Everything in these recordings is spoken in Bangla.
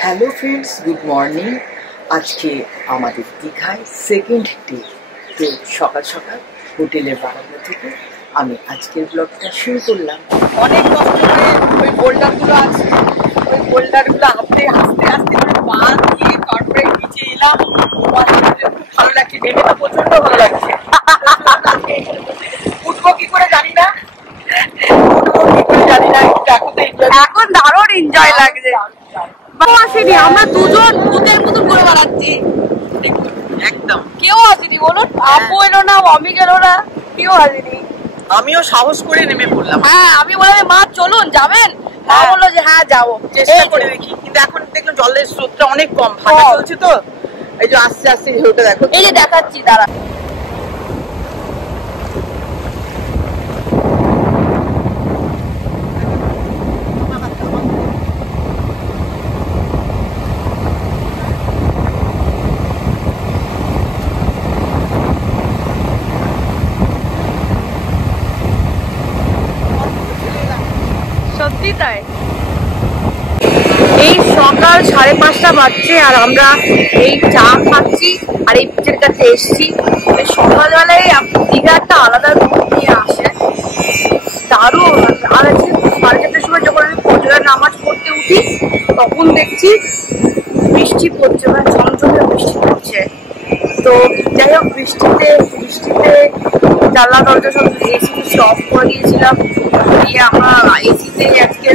Hello friends, good morning. আজকে আমাদের দীঘায় সেকেন্ড ডে। তো সকাল সকাল হোটেলের বারান্দা থেকে আমি আজকের ব্লগটা শুরু করলাম। অনেক কষ্ট করে ওই বোল্ডারগুলো আছে, ওই বোল্ডারগুলো হাঁটতে আস্তে আস্তে করে পা দিয়ে তারপরে নিচে এলাম। খুব ভালো লাগছে, নেমে তো প্রচন্ড ভালো লাগছে। উঠবো কি করে জানি না, এখন দারুণ এনজয় লাগছে। আসেনি, আমরা দুজন ভূতের মতন করে বেড়াচ্ছি। একদম কেউ আসেনি বলুন, আপু এলো না, অমিক এলো না, কেউ আসেনি। আমিও সাহস করে নেমে পড়লাম। হ্যাঁ, আমি বললাম মা চলুন, যাবেন? মা বললো যে হ্যাঁ যাবো, চেষ্টা করে দেখি। কিন্তু এখন দেখলাম জলের স্রোতটা অনেক কম, ফাঁকা চলছে তো। এই যে আস্তে আস্তে ঢেউটা দেখো, এই যে দেখাচ্ছি, দাঁড়া। সত্যি তাই। এই সকাল 5:30 বাজছে আর আমরা এই চা খাচ্ছি আর এই বিচের কাছে এসছি। সকালবেলায় দীঘা একটা আলাদা রূপ নিয়ে আসে, দারুণ। আর আজকে 4:30টার সময় যখন আমি ফজরের নামাজ পড়তে উঠি তখন দেখছি বৃষ্টি পড়ছে, মানে ঝমঝমে বৃষ্টি পড়ছে। তো যাই হোক, বৃষ্টিতে জানলা দরজা সব এসি অফ করে দিয়েছিলাম, দিয়ে আমরা এসিতে আজকে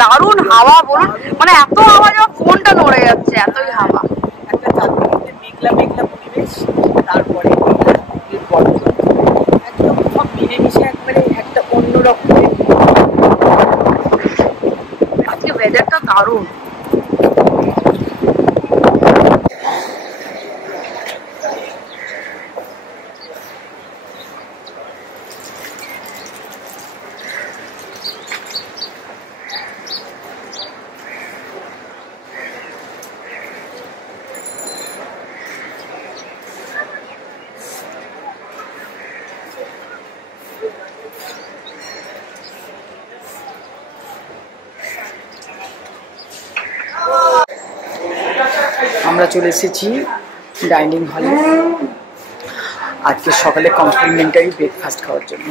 দারুণ হাওয়া। বলুন, মানে এত হাওয়া যে ফোনটা নড়ে যাচ্ছে, এতই হাওয়া। একটা চারদিকে মেঘলা মেঘলা পরিবেশ, তারপরে একদম সব মিলেমিশে একবারে একটা অন্যরকম। আজকে ওয়েদারটা দারুণ। আমরা চলে এসেছি ডাইনিং হলে আজকে সকালে কমপ্লিমেন্টারি ব্রেকফাস্ট খাওয়ার জন্য।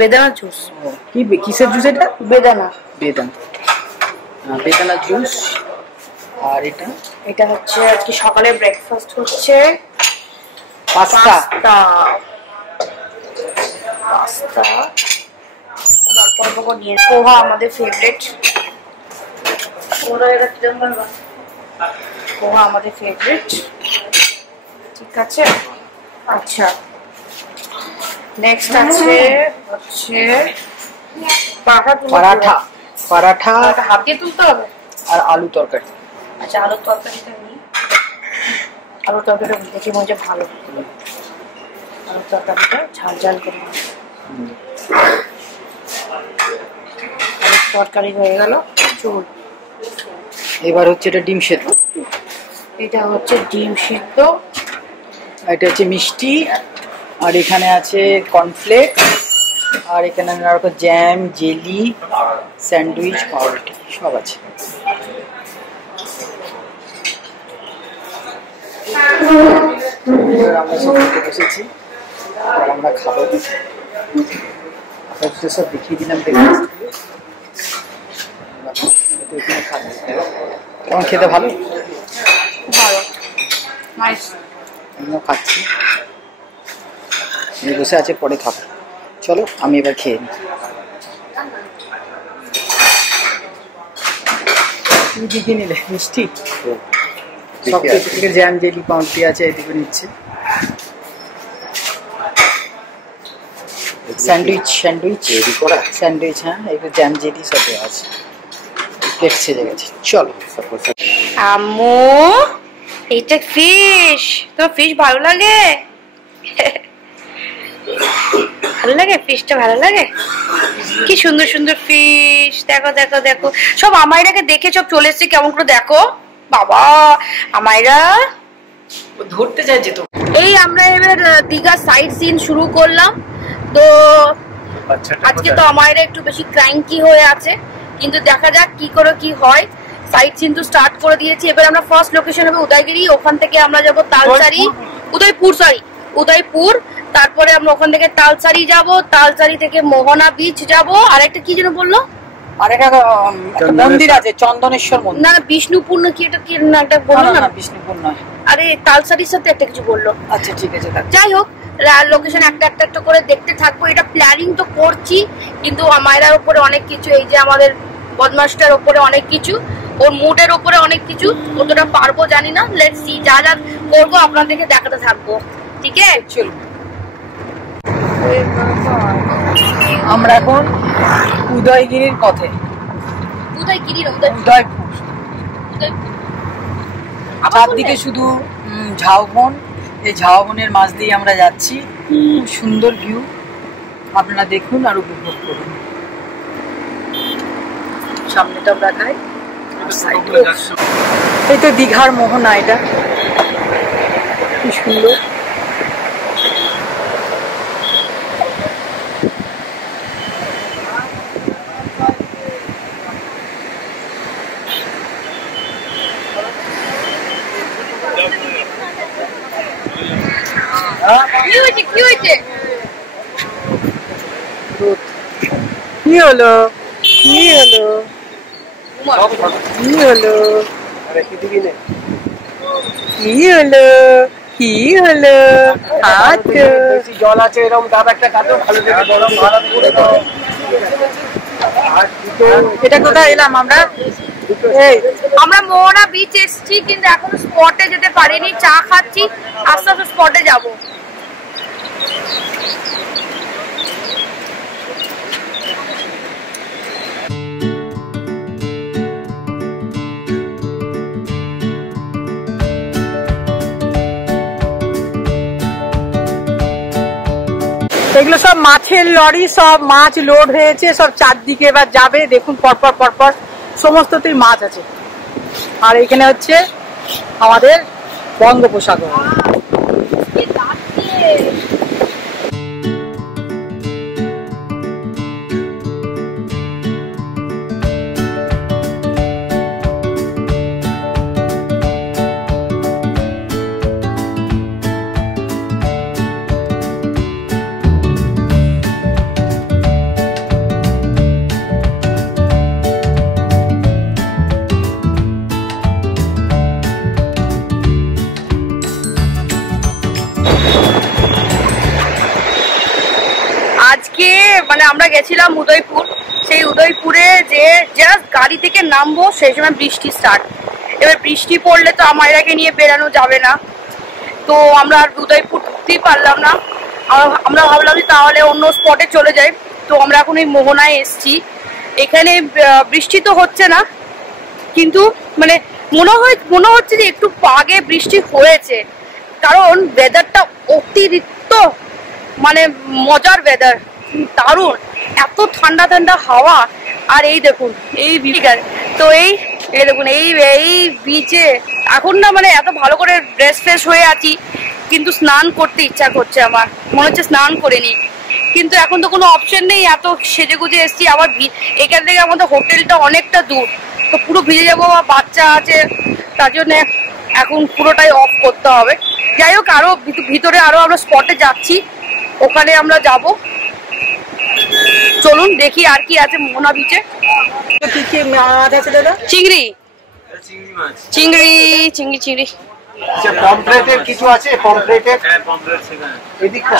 বেদানা জুস। কি কিসের জুস এটা? বেদানা বেদানা জুস। আর এটা হচ্ছে আজকে সকালে ব্রেকফাস্ট হচ্ছে পাস্তা। পোহা আমাদের ফেভারিট। ঠিক আছে। আচ্ছা, নেক্সট আছে হচ্ছে পরাঠা হাতে তুলতে হবে আর আলু তরকারি। আচ্ছা, আলুর তরকারিটা নিই। আলুর তরকারিটা দেখি মনে হচ্ছে ভালো। আলুর তরকারিটা ঝাল করে আলুর তরকারি হয়ে গেল। চুল এবার হচ্ছে এটা ডিম সেদ্ধ। এটা হচ্ছে ডিম সিদ্ধ। এটা হচ্ছে মিষ্টি। আর এখানে আছে কর্নফ্লেক্স। আর এখানে জ্যাম, জেলি, স্যান্ডউইচ, পাউরুটি সব আছে। আমরা সব খেতে বসেছি, আমরা খাবো। আপনাদের সব দেখিয়ে দিলাম। কেমন খেতে? ভালো আমিও খাচ্ছি, বসে আছে, পরে খাবো। চলো আমি এবার খেয়ে নিই। তুমি কি কি নিলে? মিষ্টি, সব কিছু থেকে জ্যাম, জেলি, পাউরুটি আছে, এদিকে নিচ্ছে। স্যান্ডউইচ, হ্যাঁ, এগুলো জ্যাম, জেলি সব দেওয়া আছে। প্লেট ছেড়ে গেছে। চলো আম্মু, এটা ফিশ। তোমার ফিশ ভালো লাগে? ভালো লাগে ফিশটা, ভালো লাগে। কি সুন্দর সুন্দর ফিশ, দেখো দেখো দেখো। সব আমাইরাকে দেখে সব চলে এসছে কেমন করে, দেখো বাবা আমাইরা ধরতে যায় যেত। এই আমরা এবার দীঘা সাইট সিন শুরু করলাম। তো আজকে তো আমাইরা একটু বেশি ক্র্যাঙ্কি হয়ে আছে, কিন্তু দেখা যাক কি করে কি হয়। সাইট সিন তো স্টার্ট করে দিয়েছি। এবার আমরা ফার্স্ট লোকেশন হবে উদয়গিরি, ওখান থেকে আমরা যাব তালসারি, উদয়পুর। তারপরে আমরা ওখান থেকে তালসারি যাব, তালসারি থেকে মোহনা বিচ যাব। আর একটা কি যেন বললো, আর একটা মন্দির আছে চন্দনেশ্বর মন্দির, না বিষ্ণুপুর না কি এটা কি না একটা বললো না, বিষ্ণুপুর নয়, আরে তালসারির সাথে একটা কিছু বললো। আচ্ছা ঠিক আছে, যাই হোক লোকেশন একটা একটা করে দেখতে থাকবো। এটা প্ল্যানিং তো করছি, কিন্তু আমায়রার উপরে অনেক কিছু, এই যে আমাদের বদমাসটার উপরে অনেক কিছু, ওর মুডের উপরে অনেক কিছু, কতটা পারবো জানি না। লেটস সি, যা যা করবো আপনাদেরকে দেখাতে থাকবো, ঠিক আছে? চলুন। আমরা এখন উদয়গিরির পথে, উদয়পুর। চারদিকে শুধু ঝাউবন, এই ঝাউবনের মাঝ দিয়ে আমরা যাচ্ছি। খুব সুন্দর ভিউ, আপনারা দেখুন আর উপভোগ করুন। সামনেটা দেখায়, এই তো দীঘার মোহনা, এটা কি সুন্দর। কি হলো কি হলো কি হলো কি হলো কি হলো? জল আছে এরকম ডাব একটা কাটো, ভালো দেখে গরম ভালো করে দাও। এটা কোথায় এলাম আমরা? আমরা মোহনা বিচ এসছি, কিন্তু এখনো স্পটে যেতে পারিনি, চা খাচ্ছি, আস্তে আস্তে স্পটে যাবো। এগুলো সব মাছের লরি, সব মাছ লোড হয়েছে, সব চারদিকে এবার যাবে। দেখুন পরপর পরপর সমস্ততেই মাছ আছে। আর এখানে হচ্ছে আমাদের বঙ্গোপসাগর। আজকে মানে আমরা গেছিলাম উদয়পুর, সেই উদয়পুরে যে জাস্ট গাড়ি থেকে নামবো সেই সময় বৃষ্টি স্টার্ট। এবার বৃষ্টি পড়লে তো আমায়রাকে নিয়ে বেরানো যাবে না, তো আমরা আর উদয়পুর ঢুকতেই পারলাম না। আমরা ভাবলাম যে তাহলে অন্য স্পটে চলে যাই। তো আমরা এখন এই মোহনায় এসছি। এখানে বৃষ্টি তো হচ্ছে না, কিন্তু মানে মনে হচ্ছে যে একটু আগে বৃষ্টি হয়েছে, কারণ ওয়েদারটা অতিরিক্ত মানে মজার ওয়েদার, দারুণ, এত ঠান্ডা ঠান্ডা হাওয়া। আর এই দেখুন এই বিকার, তো এই দেখুন এই বিচে এখন না মানে এত ভালো করে ড্রেস ফ্রেশ হয়ে আছি, কিন্তু স্নান করতে ইচ্ছা করছে আমার, মনে হচ্ছে স্নান করে নিই, কিন্তু এখন তো কোনো অপশন নেই। এত সেজে গুজে এসছি, আবার এখান থেকে আমাদের হোটেলটা অনেকটা দূর, তো পুরো ভিজে যাবো, বাচ্চা আছে, তার জন্য এখন পুরোটাই অফ করতে হবে। যাই হোক, আরো ভিতরে আরো আমরা স্পটে যাচ্ছি, ওখানে আমরা যাব। চলুন দেখি আর কি আছে মোহনা বিচে। চিংড়ি চিংড়ি চিংড়ি চিংড়ি পমফ্রেটের কিছু আছে, পমফ্রেটের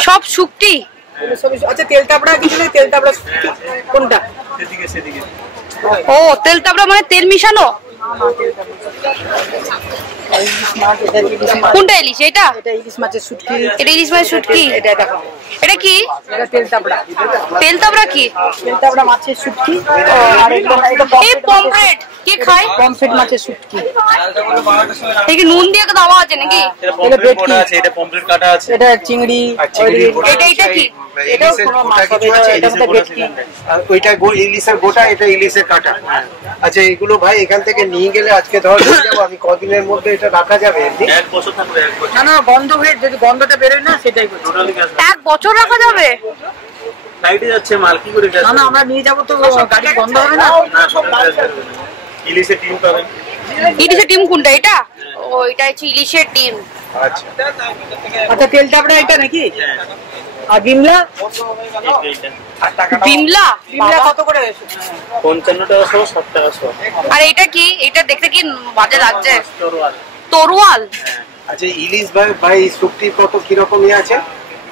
সব শুকটি। আচ্ছা তেল তাবড়া কিছু নেই? তেল তাবড়া কোনটা? ও তেল তাবড়া মানে তেল মিশানো। কোনটা ইলিশ? এটা ইলিশ মাছের শুটকি। এটা ইলিশ মাছের শুটকি। এটা কি? এটা তেল তাবড়া। তেল তাবড়া কি? তেল তাবড়া মাছের শুটকি। আর এই পমফ্রেট কে খায়? পমফ্রেট মাছের শুটকি। এই কি নুন দিয়ে দেওয়া আছে নাকি? এটা ভেটকি আছে, এটা পমফ্রেট কাটা আছে, এটা চিংড়ি। এটা কি? এটা কোনো মাছ হবে না, এটা হচ্ছে ভেটকি। আর ওইটা ইলিশের গোটা, এটা ইলিশের কাটা। আচ্ছা এগুলো ভাই এখান থেকে নিয়ে গেলে আজকে ধর যাবো আমি, কদিনের মধ্যে এটা রাখা যাবে? 1 বছর থাকবে। 1 বছর না না, গন্ধ হয়ে যদি গন্ধটা বেরোয় না সেটাই বলছি। 1 বছর রাখা যাবে? সাইডে যাচ্ছে মাল, কি করে না না, আমরা নিয়ে যাবো তো গাড়ি বন্ধ হবে না। ইলিশের ডিম পাবেন। ইলিশের ডিম কোনটা? এটা? ও এটা হচ্ছে ইলিশের ডিম। আচ্ছা আচ্ছা, তেলটা আপনার এটা নাকি? আর বিমলা? বিমলা বিমলা কত করে? 55 টাকা সহ, 60 টাকা সহ। আর এটা কি? এটা দেখতে কি বাজে লাগছে? তরোয়াল। তরোয়াল? আচ্ছা ইলিশ ভাই শুটকি কত কিরকম আছে?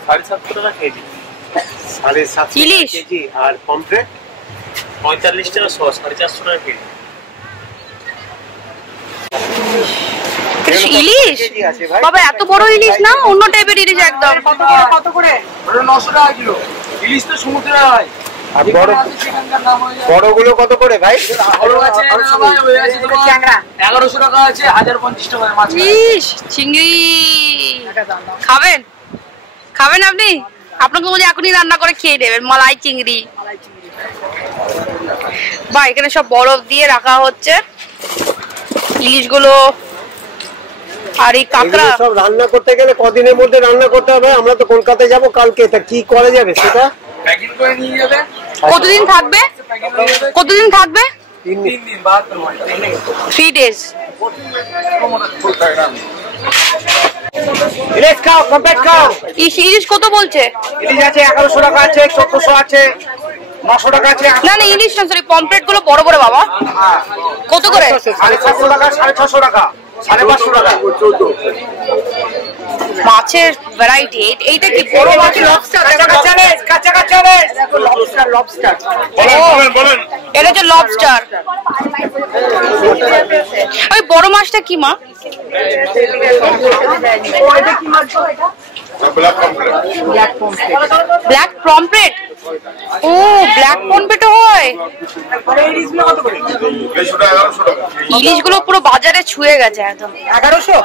750 টাকা কেজি। 750 ইলিশ? কেজি। আর পমফ্রেট 45 টাকা সহ, 450 টাকা কেজি। ইলিশ বাবা, এত বড় ইলিশ না, অন্য টাইপের ইলিশ একদম। কত করে? 900 টাকা কিলো। ইলিশ তো সমুদ্রে হয়। আর বড়গুলো কত করে ভাই? বড় আছে না ভাই, ওই আছে তোমার 1100 টাকা আছে, 1050 টাকা মাছ। ইলিশ চিংড়ি খাবেন? খাবেন আপনি? আপনাকে বলি এখনই রান্না করে খেয়ে নেবেন মালাই চিংড়ি। বা এখানে সব বরফ দিয়ে রাখা হচ্ছে ইলিশগুলো। আর এই কাঁকড়া সব রান্না করতে গেলে কদিনের মধ্যে রান্না করতে হবে? আমরা তো কলকাতা যাব কালকে, তা কি করা যাবে সেটা? প্যাকিং করে নিয়ে যাবে। কতদিন থাকবে? কতদিন থাকবে? 3 দিন। 3 days। ইলিশ খাও, পমফ্রেট খাও। ইলিশ কত বলছে? ইলিশ আছে 1100 টাকা আছে, 1400 আছে, 900 টাকা আছে। না না, ইলিশ না, সরি পমফ্রেট গুলো বড় বড় বাবা। কত করে? 750 টাকা, 650 টাকা, 550 টাকা। মাছের ভ্যারাইটি। এইটা কি বড় মাছ? Lobster, lobster. এটা হচ্ছে লবস্টার। ওই বড় মাছটা কি মা? Black pomfret. ও ব্ল্যাক পমফ্রেট হয়। ইলিশগুলো পুরো বাজারে ছুঁয়ে গেছে একদম। 1100।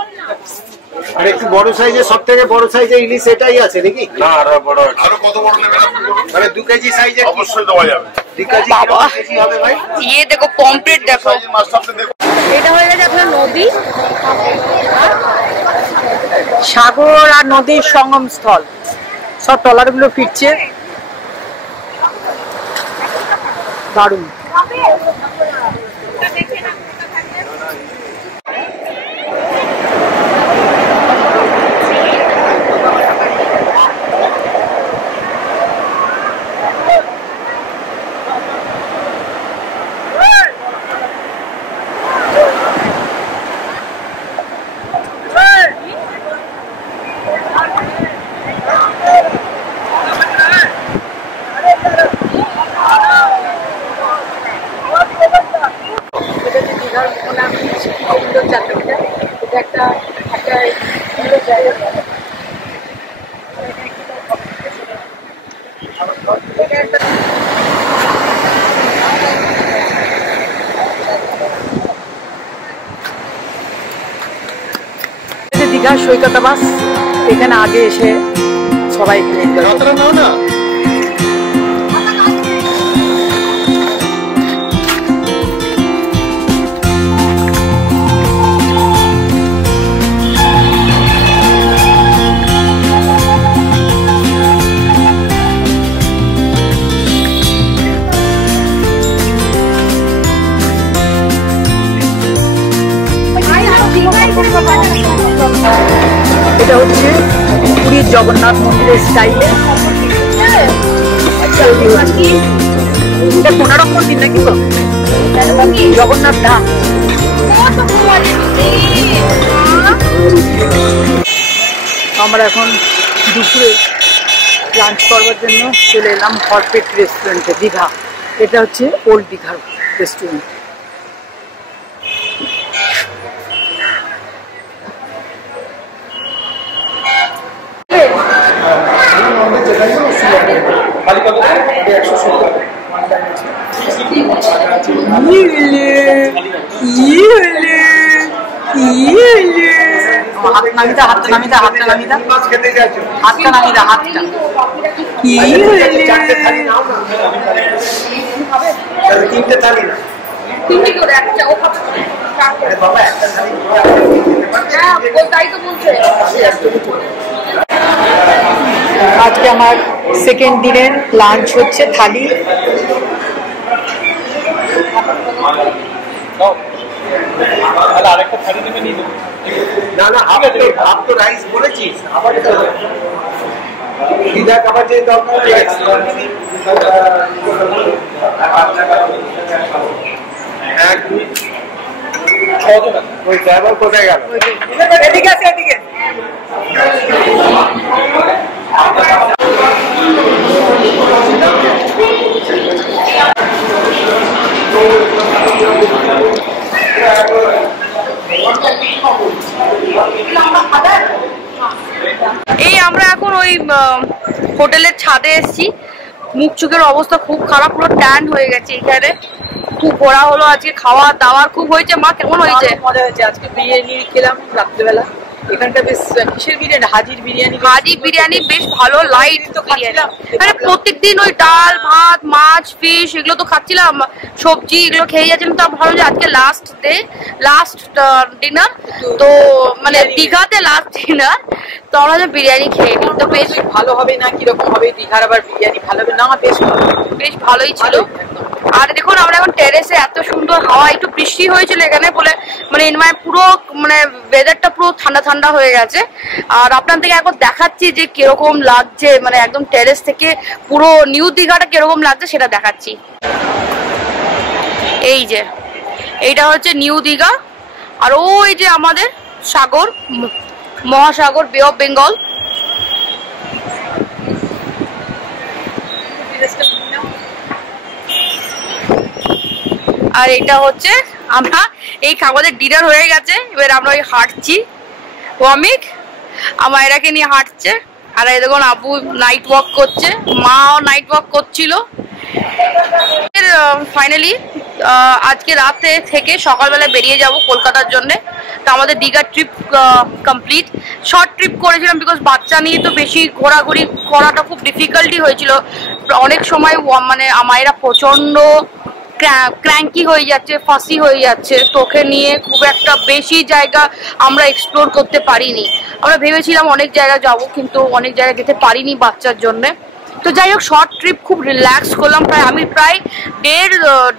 আর একটু বড় সাইজের, সব থেকে বড় সাইজের ইলিশ এটাই আছে নাকি? না আরো বড় আছে। আরো কত বড় নেবেন আপনি বলুন? মানে 2 কেজি সাইজের অবশ্যই দেওয়া যাবে। 2 কেজি বাবা। কেজি হবে ভাই? ইয়ে দেখো পমফ্রেট দেখো। সাইজের মাছটা আপনি দেখুন। এটা হয়ে গেছে আপনার নদী। সাগর আর নদীর সঙ্গম স্থল। সব ট্রলার গুলো ফিরছে, দারুণ। দীঘার সৈকতাবাস, এখানে আগে এসে সবাই এটা হচ্ছে পুরীর জগন্নাথ মন্দিরের স্টাইলে এটা কোনারক মন্দির নাকি তো? জগন্নাথ ধাম। আমরা এখন দুপুরে লাঞ্চ করবার জন্য চলে এলাম পারফেক্ট রেস্টুরেন্টে, দীঘা। এটা হচ্ছে ওল্ড দীঘার রেস্টুরেন্ট। হাতটা নামিদা, হাতটা নামিদা, হাতটা নামিদা, মাছ খেতে যাচ্ছ হাতটা নামিদা, হাতটা কি চারটে থালি নাও না তাহলে তিনটে থালি না তিনটি করে একটা ও খাবে আরে বাবা একটা থালি হ্যাঁ ও তাই তো বলছে আজকে আমার সেকেন্ড দিনের লাঞ্চ হচ্ছে থালি। আরেকটা থালি থেকে নিয়ে দেবো। না না হাফ তো রাইস বলেছিস আবার তো দিদা খাবার যে দরকার রাইস এক দুই ছজন ওই ড্রাইভার কোথায় গেল এদিকে আছে, এদিকে। এই আমরা এখন ওই হোটেলের ছাদে এসেছি। মুখ চোখের অবস্থা খুব খারাপ, পুরো ট্যান হয়ে গেছে এখানে। খুব ঘোরা হলো আজকে, খাওয়া দাওয়ার খুব হয়েছে। মা কেমন হয়েছে? মজা হয়েছে। আজকে বিরিয়ানি খেলাম রাত্রেবেলা। এখানটা বেশ কিসের বিরিয়ানি? হাজির বিরিয়ানি। হাজির বিরিয়ানি বেশ ভালো, লাইট তো বিরিয়ানি। মানে প্রত্যেকদিন ওই ডাল ভাত মাছ ফিশ এগুলো তো খাচ্ছিলাম, সবজি এগুলো খেয়ে যাচ্ছিলাম। তো ভালো যে আজকে লাস্ট ডে, লাস্ট ডিনার, তো মানে দীঘাতে লাস্ট ডিনার, তো আমরা বিরিয়ানি খেয়ে নিই। তো বেশ ভালো হবে না কিরকম হবে? দীঘার আবার বিরিয়ানি ভালো হবে না? বেশ ভালো, বেশ ভালোই ছিল। আর দেখুন আমরা এখন টেরেসে, এত সুন্দর হাওয়া। একটু বৃষ্টি হয়েছিল এখানে বলে মানে পুরো মানে ওয়েদারটা পুরো ঠান্ডা ঠান্ডা হয়ে গেছে। আর আপনার থেকে এখন দেখাচ্ছি যে কিরকম লাগছে, মানে একদম টেরেস থেকে পুরো নিউ দীঘাটা কিরকম লাগছে সেটা দেখাচ্ছি। এই যে এইটা হচ্ছে নিউ দীঘা, আর ওই যে আমাদের সাগর, মহাসাগর, বে অফ বেঙ্গল। আর এটা হচ্ছে আমরা এই আমাদের ডিনার হয়ে গেছে, এবার আমরা ওই হাঁটছি। ওয়ামিক আমার এরাকে নিয়ে হাঁটছে, আর এই দেখুন আবু নাইট ওয়াক করছে, মাও নাইট ওয়াক করছিল। ফাইনালি আজকে রাতে থেকে সকালবেলা বেরিয়ে যাব কলকাতার জন্য। তো আমাদের দীঘার ট্রিপ কমপ্লিট। শর্ট ট্রিপ করেছিলাম বিকজ বাচ্চা নিয়ে তো বেশি ঘোরাঘুরি করাটা খুব ডিফিকাল্টই হয়েছিল। অনেক সময় মানে আমায়রা প্রচণ্ড ক্র্যাঙ্কি হয়ে যাচ্ছে, ফাঁসি হয়ে যাচ্ছে, তোকে নিয়ে খুব একটা বেশি জায়গা আমরা এক্সপ্লোর করতে পারিনি। আমরা ভেবেছিলাম অনেক জায়গা যাব, কিন্তু অনেক জায়গা যেতে পারিনি বাচ্চার জন্যে। তো যাই হোক শর্ট ট্রিপ খুব রিল্যাক্স করলাম। আমি প্রায়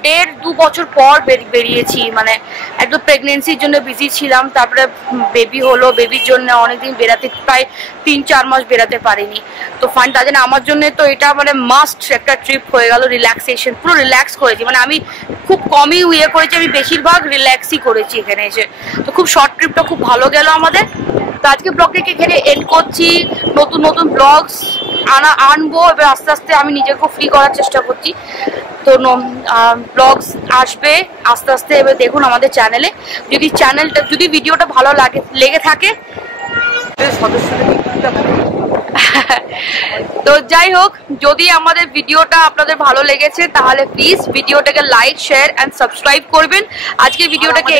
দেড় দু বছর পর বেরিয়েছি, মানে একদম প্রেগনেন্সির জন্য বিজি ছিলাম, তারপরে বেবি হলো, বেবির জন্য অনেকদিন বেরাতে, প্রায় 3-4 মাস বেরাতে পারিনি। তো ফাইন, তার জন্য আমার জন্য তো এটা মানে মাস্ট একটা ট্রিপ হয়ে গেল। রিল্যাক্সেশন, পুরো রিল্যাক্স করেছি, মানে আমি খুব কমই করেছি, আমি বেশিরভাগ রিল্যাক্সই করেছি এখানে এসে। তো খুব শর্ট ট্রিপটা খুব ভালো গেল আমাদের। তো আজকে ব্লগটাকে এখানে এন্ড করছি। নতুন নতুন ব্লগস আনবো, এবার আস্তে আস্তে আমি নিজেকেও ফ্রি করার চেষ্টা করছি। তো ব্লগস আসবে আস্তে আস্তে। এবার দেখুন আমাদের চ্যানেলে, যদি ভিডিওটা ভালো লেগে থাকে তো যাই হোক, যদি আমাদের ভিডিওটা আপনাদের ভালো লেগেছে তাহলে প্লিজ ভিডিওটাকে লাইক শেয়ার এন্ড সাবস্ক্রাইব করবেন। আজকে ভিডিওটাকে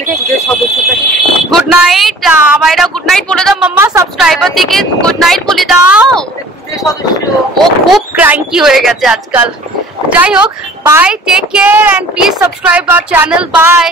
গুড নাইট। মায়েরা গুড নাইট বলে দাও মাম্মা, সাবস্ক্রাইবার থেকে গুড নাইট বলে দাও। ও খুব ক্র্যাঙ্কি হয়ে গেছে আজকাল। যাই হোক, bye, take care and please subscribe our channel. By.